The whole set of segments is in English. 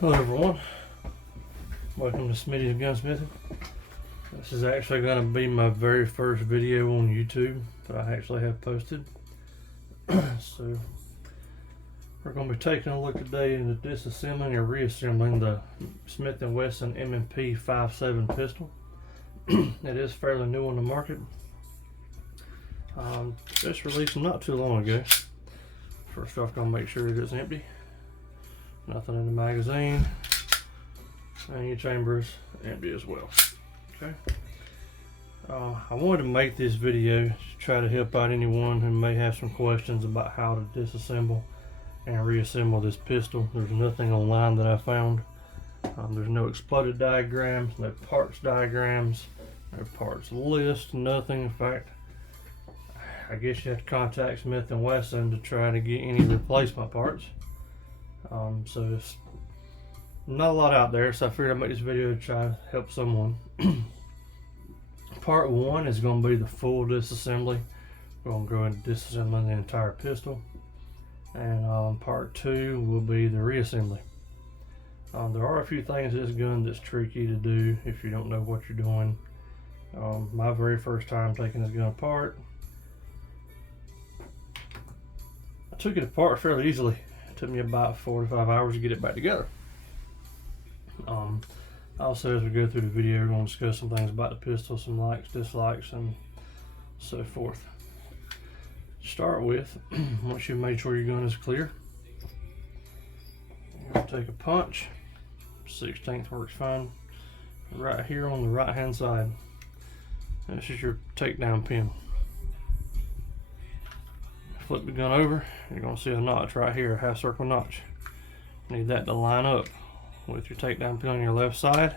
Hello everyone, welcome to Smitty's Gunsmithing. This is actually going to be my very first video on YouTube that I actually have posted. So we're going to be taking a look today into disassembling or reassembling the Smith and Wesson M&P 5.7 pistol. It is fairly new on the market. Just released not too long ago. First off, going to make sure it is empty. Nothing in the magazine, and your chamber is empty as well. Okay. I wanted to make this video to try to help out anyone who may have some questions about how to disassemble and reassemble this pistol. There's nothing online that I found. There's no exploded diagrams, no parts diagrams, no parts list, nothing. In fact, I guess you have to contact Smith and Wesson to try to get any replacement parts. So it's not a lot out there, so I figured I'd make this video to try to help someone. Part 1 is going to be the full disassembly. We're going to go into disassembling the entire pistol. And part 2 will be the reassembly. There are a few things in this gun that's tricky to do if you don't know what you're doing. My very first time taking this gun apart, I took it apart fairly easily. It took me about 4 to 5 hours to get it back together. Also, as we go through the video, we're going to discuss some things about the pistol, some likes, dislikes, and so forth. Start with, once you've made sure your gun is clear, you're going to take a punch. 16th works fine. Right here on the right hand side, this is your takedown pin. Flip the gun over, you're going to see a notch right here, a half circle notch. You need that to line up with your takedown pin on your left side.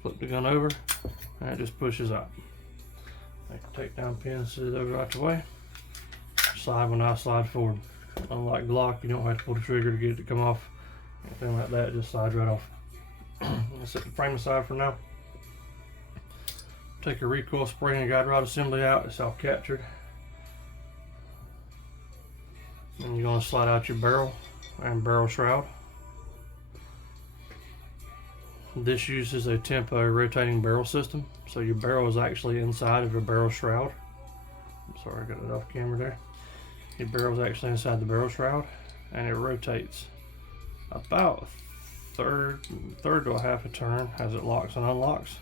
Flip the gun over, and it just pushes out. Make the takedown pin sit over out the way. Slide when I slide forward. Unlike Glock, you don't have to pull the trigger to get it to come off. Anything like that, it just slides right off. I'll set the frame aside for now. Take your recoil spring and guide rod assembly out. It's all captured. And you're going to slide out your barrel and barrel shroud. This uses a tempo rotating barrel system, so your barrel is actually inside of your barrel shroud. I'm sorry, I got it off camera there. Your barrel is actually inside the barrel shroud, and it rotates about third to a half a turn as it locks and unlocks.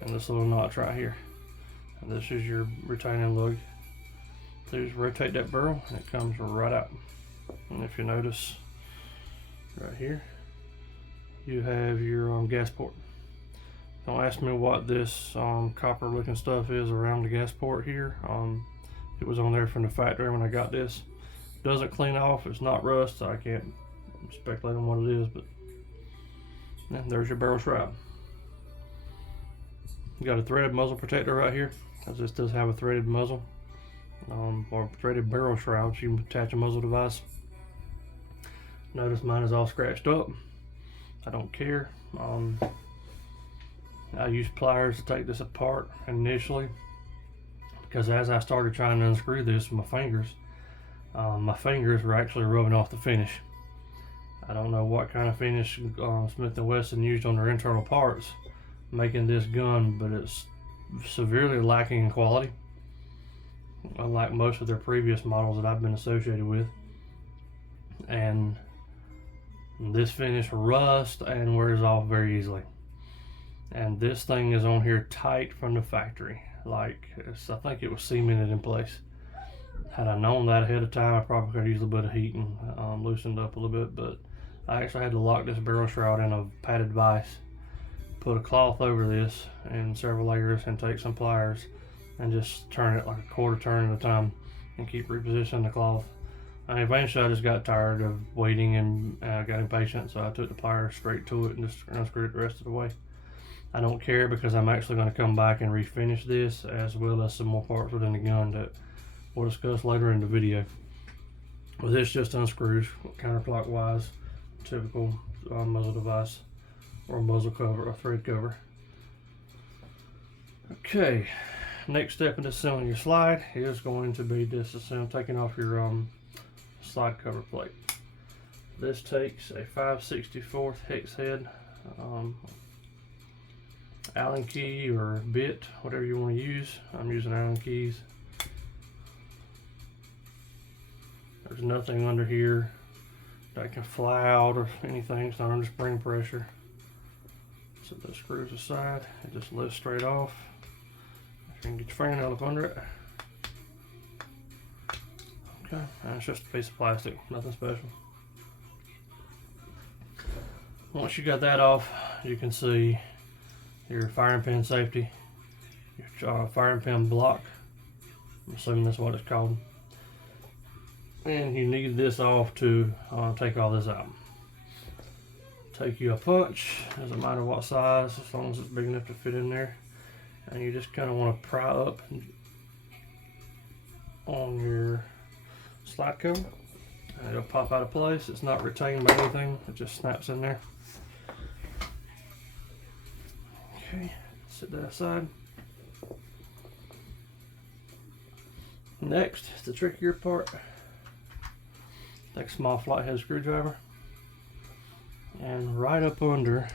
And this little notch right here. And this is your retaining lug. So you just rotate that barrel and it comes right out. And if you notice right here, you have your gas port. Don't ask me what this copper looking stuff is around the gas port here. It was on there from the factory when I got this. Doesn't clean off, it's not rust, so I can't speculate on what it is, but yeah, there's your barrel shroud. You got a threaded muzzle protector right here, because this does have a threaded muzzle. Or threaded barrel shroud, so you can attach a muzzle device. Notice mine is all scratched up. I don't care. I used pliers to take this apart initially, because as I started trying to unscrew this with my fingers were actually rubbing off the finish. I don't know what kind of finish Smith and Wesson used on their internal parts making this gun, but it's severely lacking in quality, unlike most of their previous models that I've been associated with. And this finish rusts and wears off very easily. And this thing is on here tight from the factory. Like, I think it was cemented in place. Had I known that ahead of time, I probably could have used a bit of heat and loosened up a little bit, but I actually had to lock this barrel shroud in a padded vise, put a cloth over this in several layers, and take some pliers and just turn it like a quarter turn at a time and keep repositioning the cloth. And eventually I just got tired of waiting and got impatient, so I took the pliers straight to it and just unscrewed it the rest of the way. I don't care, because I'm actually going to come back and refinish this, as well as some more parts within the gun that we'll discuss later in the video. Well, this just unscrews counterclockwise, typical muzzle device or muzzle cover or thread cover. Okay, next step in assembling your slide is going to be taking off your slide cover plate. This takes a 5/64 hex head Allen key or bit, whatever you want to use. I'm using Allen keys. There's nothing under here that can fly out or anything. It's not under spring pressure. So the screws aside, it just lifts straight off. You can get your fingernail up under it. Okay, and it's just a piece of plastic, nothing special. Once you got that off, you can see your firing pin safety, your firing pin block. I'm assuming that's what it's called. And you need this off to take all this out. Take you a punch, doesn't matter what size, as long as it's big enough to fit in there. And you just kind of want to pry up on your slide cover. And it'll pop out of place. It's not retained by anything, it just snaps in there. Okay, set that aside. Next, the trickier part. Take a small flathead screwdriver, and right up under,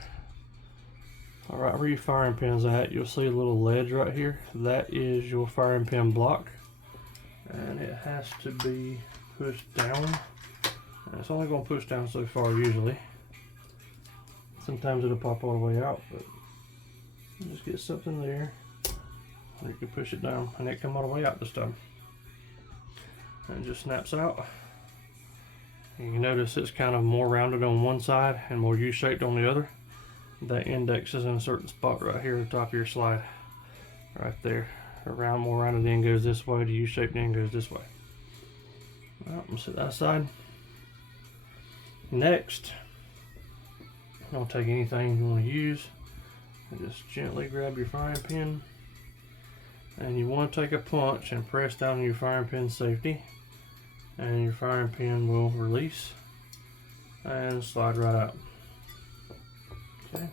right where your firing pin's at, you'll see a little ledge right here. That is your firing pin block, and it has to be pushed down. And it's only going to push down so far usually. Sometimes it'll pop all the way out, but you just get something there, and you can push it down, and it come all the way out this time. And it just snaps out. And you notice it's kind of more rounded on one side and more U-shaped on the other. That index is in a certain spot right here at the top of your slide. Right there. Around, more rounded end goes this way, the U-shaped end goes this way. Well, I'm gonna set that aside. Next, don't take anything you want to use. And just gently grab your firing pin. And you want to take a punch and press down on your firing pin safety. And your firing pin will release and slide right out. Okay.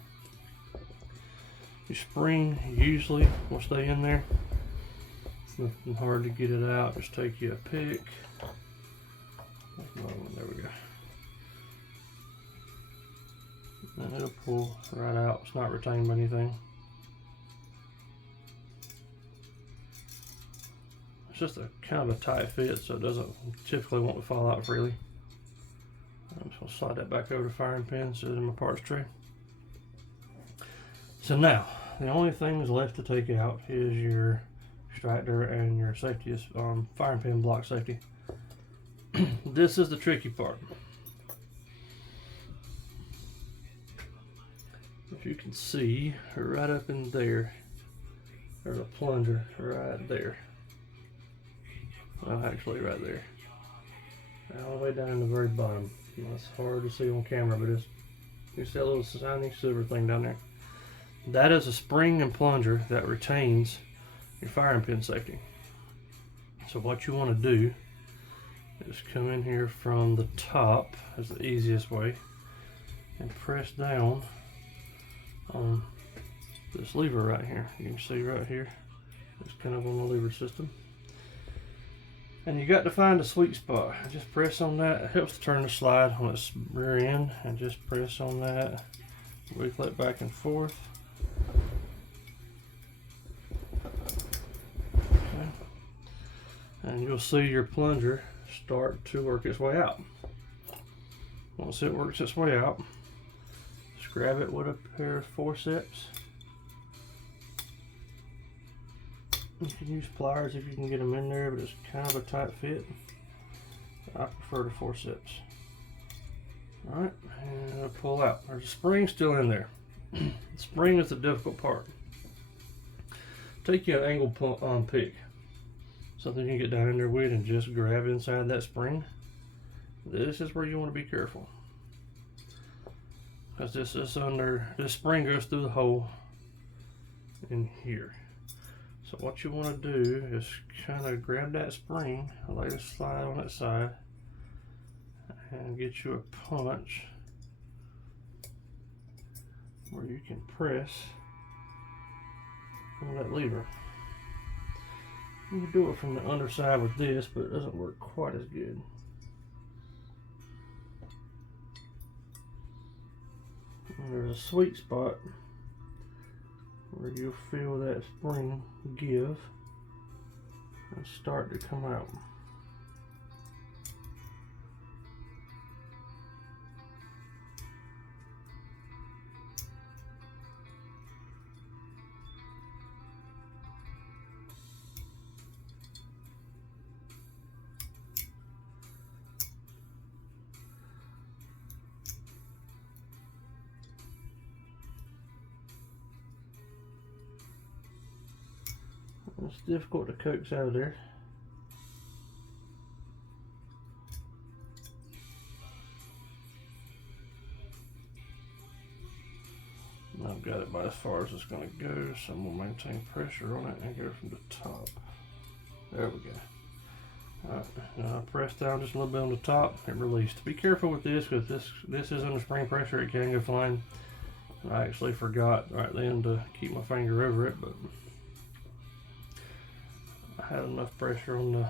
Your spring usually will stay in there. It's nothing hard to get it out. Just take you a pick. There we go. And it'll pull right out. It's not retained by anything. Just a kind of a tight fit, so it doesn't typically want to fall out freely. I'm just going to slide that back over the firing pin, set it in my parts tray. So now, the only things left to take out is your extractor and your safety, firing pin block safety. This is the tricky part. If you can see, right up in there, there's a plunger right there. Well, actually right there. All the way down in the very bottom. It's hard to see on camera, but it's, you see a little shiny silver thing down there. That is a spring and plunger that retains your firing pin safety. So what you want to do is come in here from the top, is the easiest way, and press down on this lever right here. You can see right here, it's kind of on the lever system. And you got to find a sweet spot. Just press on that. It helps to turn the slide on its rear end, and just press on that. Wiggle it back and forth. Okay. And you'll see your plunger start to work its way out. Once it works its way out, just grab it with a pair of forceps. You can use pliers if you can get them in there, but it's kind of a tight fit. I prefer the forceps. Alright, and I'll pull out. There's a spring still in there. The spring is the difficult part. Take you an angle pick. Something you can get down in there with and just grab inside that spring. This is where you want to be careful. Because this spring goes through the hole in here. So what you want to do is kind of grab that spring, lay the slide on that side, and get you a punch where you can press on that lever. You can do it from the underside with this, but it doesn't work quite as good. And there's a sweet spot where you'll feel that spring give and start to come out. It's difficult to coax out of there. I've got it about as far as it's going to go, so I'm going to maintain pressure on it and go from the top. There we go. Alright, now I press down just a little bit on the top, it released. Be careful with this because this is under spring pressure, it can go flying. I actually forgot right then to keep my finger over it, but I had enough pressure on the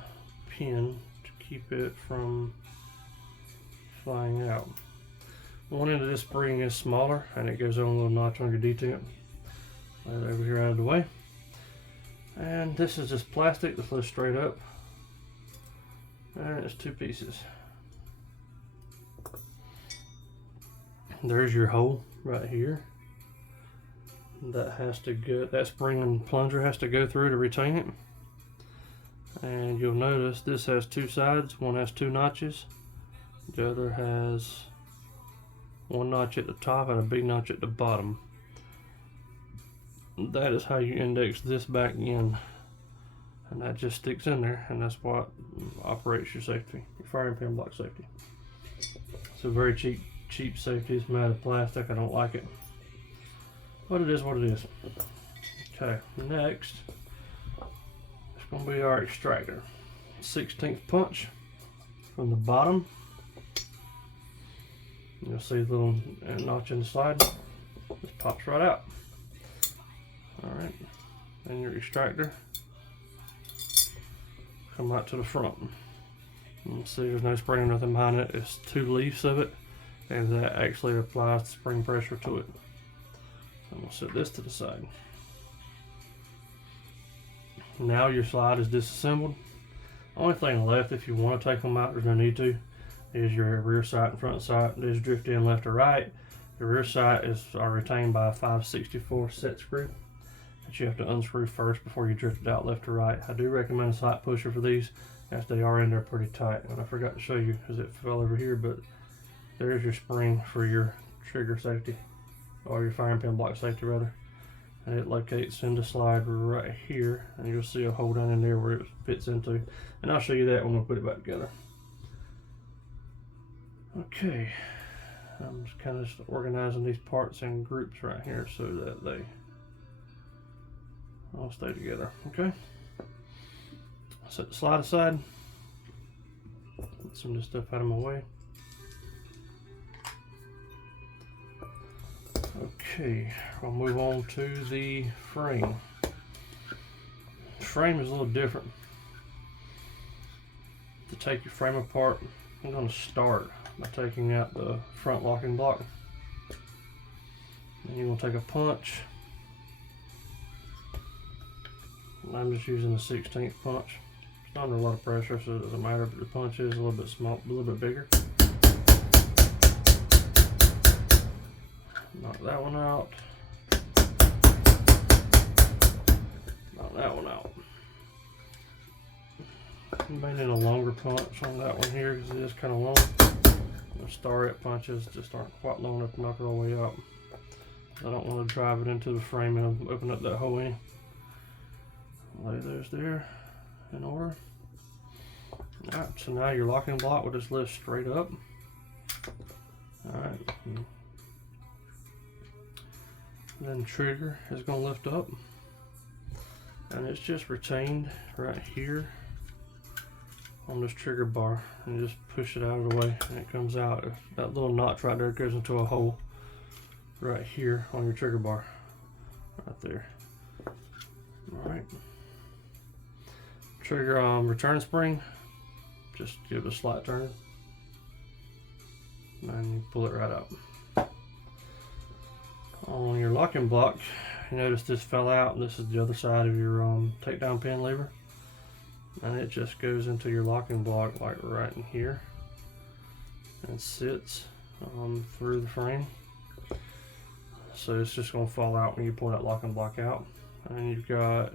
pin to keep it from flying out. One end of this spring is smaller and it goes on a little notch on your detent. Lay it over here out of the way. And this is just plastic that's lifts straight up. And it's 2 pieces. There's your hole right here. That has to go, that spring and plunger has to go through to retain it. And you'll notice this has 2 sides. One has 2 notches. The other has 1 notch at the top and a big notch at the bottom. That is how you index this back in. And that just sticks in there, and that's what operates your safety, your firing pin block safety. It's a very cheap safety. It's made of plastic. I don't like it. But it is what it is. Okay, next it's going to be our extractor. 16th punch from the bottom. You'll see the little notch in the slide. Just pops right out. Alright, and your extractor come out to the front. You see there's no spring or nothing behind it. It's 2 leaves of it, and that actually applies the spring pressure to it. So I'm going to set this to the side. Now your slide is disassembled. Only thing left, if you want to take them out, there's no need to, is your rear sight and front sight. Just drift in left or right. The rear sight are retained by a 5/64 set screw that you have to unscrew first before you drift it out left or right. I do recommend a sight pusher for these, as they are in there pretty tight. And I forgot to show you because it fell over here, but there's your spring for your trigger safety, or your firing pin block safety rather. And it locates in the slide right here, and you'll see a hole down in there where it fits into. And I'll show you that when we put it back together. Okay, I'm just kind of organizing these parts in groups right here so that they all stay together. Okay, set the slide aside. Get some of this stuff out of my way. Okay, I'll move on to the frame. The frame is a little different. To take your frame apart, I'm going to start by taking out the front locking block. Then you're going to take a punch. And I'm just using the 16th punch. It's not under a lot of pressure, so it doesn't matter, but the punch is a little bit small, a little bit bigger. Knock that one out. Knock that one out. You may need a longer punch on that one here because it is kind of long. The starlet punches just aren't quite long enough to knock it all the way out. I don't want to drive it into the frame and open up that hole in. Lay those there in order. Alright, so now your locking block will just lift straight up. Alright. Then trigger is going to lift up. And it's just retained right here on this trigger bar, and you just push it out of the way and it comes out. That little notch right there goes into a hole right here on your trigger bar right there. All right, trigger return spring, just give it a slight turn and you pull it right out. On your locking block, you notice this fell out, and this is the other side of your takedown pin lever, and it just goes into your locking block like right in here and sits through the frame. So it's just going to fall out when you pull that locking block out. And you've got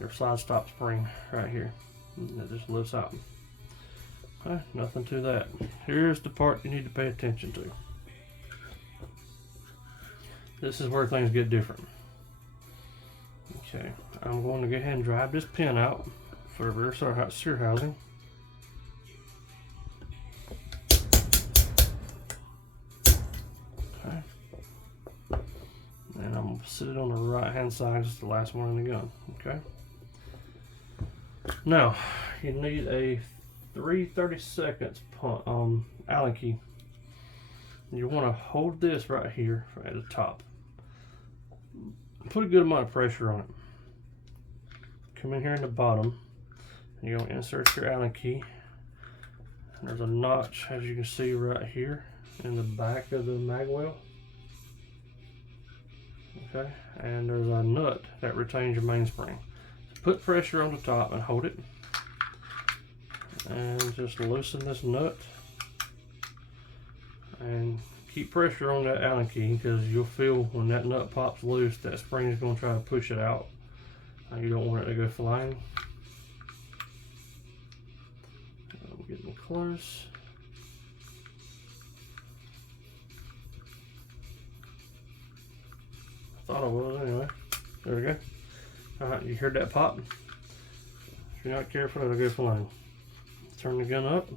your slide stop spring right here that just lifts out. Okay, nothing to that. Here's the part you need to pay attention to. This is where things get different. Okay, I'm going to go ahead and drive this pin out for the rear sear housing. Okay, and I'm going to sit it on the right hand side, just the last one in the gun. Okay, now you need a 3/32 Allen key. You want to hold this right here at the top. Put a good amount of pressure on it. Come in here in the bottom, and you're going to insert your Allen key. And there's a notch, as you can see right here, in the back of the mag well. Okay, and there's a nut that retains your mainspring. So put pressure on the top and hold it. And just loosen this nut. And keep pressure on that Allen key, because you'll feel when that nut pops loose, that spring is going to try to push it out. You don't want it to go flying. I'm getting close. I thought I was anyway. There we go. Alright, you heard that pop? If you're not careful, it'll go flying. Turn the gun up,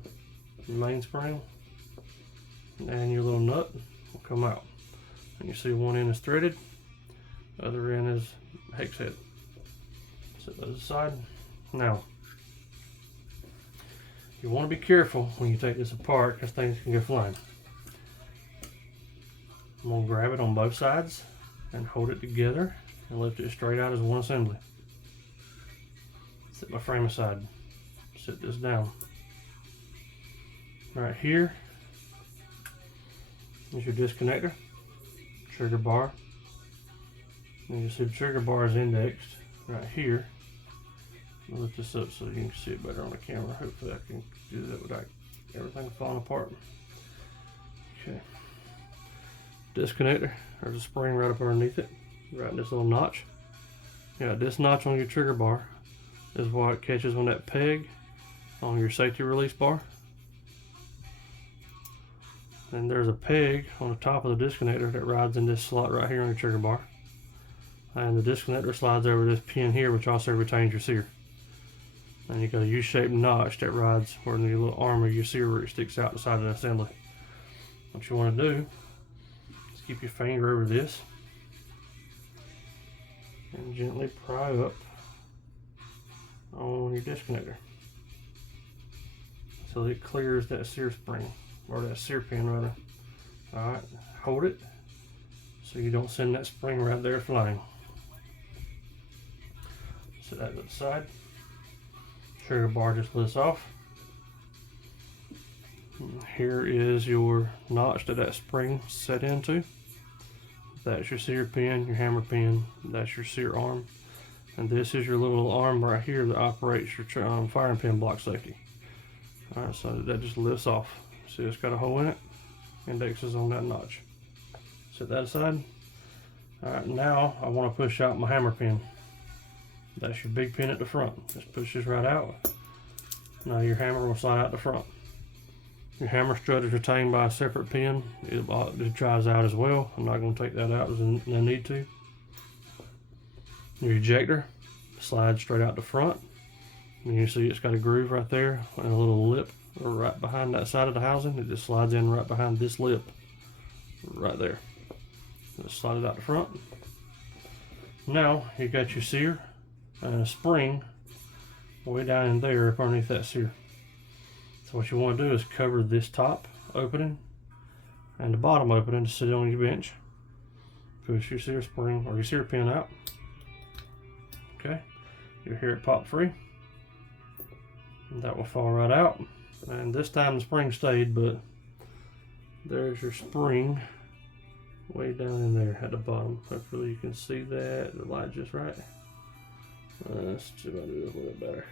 your mainspring, and your little nut will come out. And you see one end is threaded, the other end is hex head. Set those aside. Now, you want to be careful when you take this apart, because things can go flying. I'm going to grab it on both sides and hold it together and lift it straight out as one assembly. Set my frame aside. Set this down. Right here is your disconnector, trigger bar. And you see the trigger bar is indexed right here. I'll lift this up so you can see it better on the camera. Hopefully I can do that without everything falling apart. Okay. Disconnector, there's a spring right up underneath it, right in this little notch. Yeah, this notch on your trigger bar is what catches on that peg on your safety release bar. And there's a peg on the top of the disconnector that rides in this slot right here on your trigger bar. And the disconnector slides over this pin here, which also retains your sear. And you got a U-shaped notch that rides where the little arm of your sear root sticks out inside of the assembly. What you want to do is keep your finger over this and gently pry up on your disconnector so it clears that sear spring, or that sear pin rather. Alright, hold it so you don't send that spring right there flying. Set that to the side. Trigger bar just lifts off. Here is your notch that spring set into. That's your sear pin, your hammer pin, that's your sear arm. And this is your little arm right here that operates your firing pin block safety. Alright, so that just lifts off. See, it's got a hole in it. Index is on that notch. Set that aside. Alright, now I want to push out my hammer pin. That's your big pin at the front. Just pushes right out. Now your hammer will slide out the front. Your hammer strut is retained by a separate pin. It drives out as well. I'm not going to take that out as I need to. Your ejector slides straight out the front. And you see it's got a groove right there and a little lip right behind that side of the housing. It just slides in right behind this lip right there. Just slide it out the front. Now you got your sear and a spring way down in there up underneath that sear. So what you want to do is cover this top opening and the bottom opening to sit on your bench. Push your sear spring or your sear pin out. Okay, you'll hear it pop free. And that will fall right out. And this time the spring stayed, but there's your spring way down in there at the bottom. Hopefully you can see that. The light just right. Let's see if I do this a little bit better.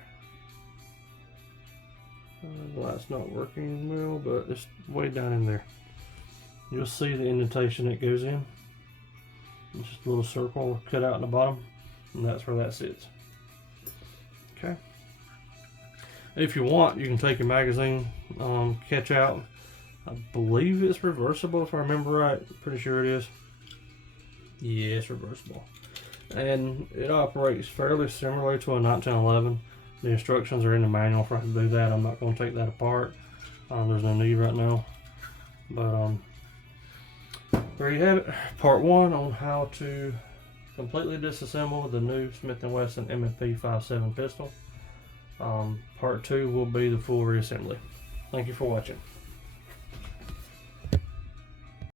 The light's not working well, but it's way down in there. You'll see the indentation it goes in. It's just a little circle cut out in the bottom, and that's where that sits. Okay. If you want, you can take your magazine, catch out. I believe it's reversible if I remember right. Pretty sure it is. Yeah, it's reversible. And it operates fairly similar to a 1911. The instructions are in the manual for how to do that. I'm not going to take that apart. There's no need right now. But there you have it. Part 1 on how to completely disassemble the new Smith and Wesson M&P 5.7 pistol. Part 2 will be the full reassembly. Thank you for watching.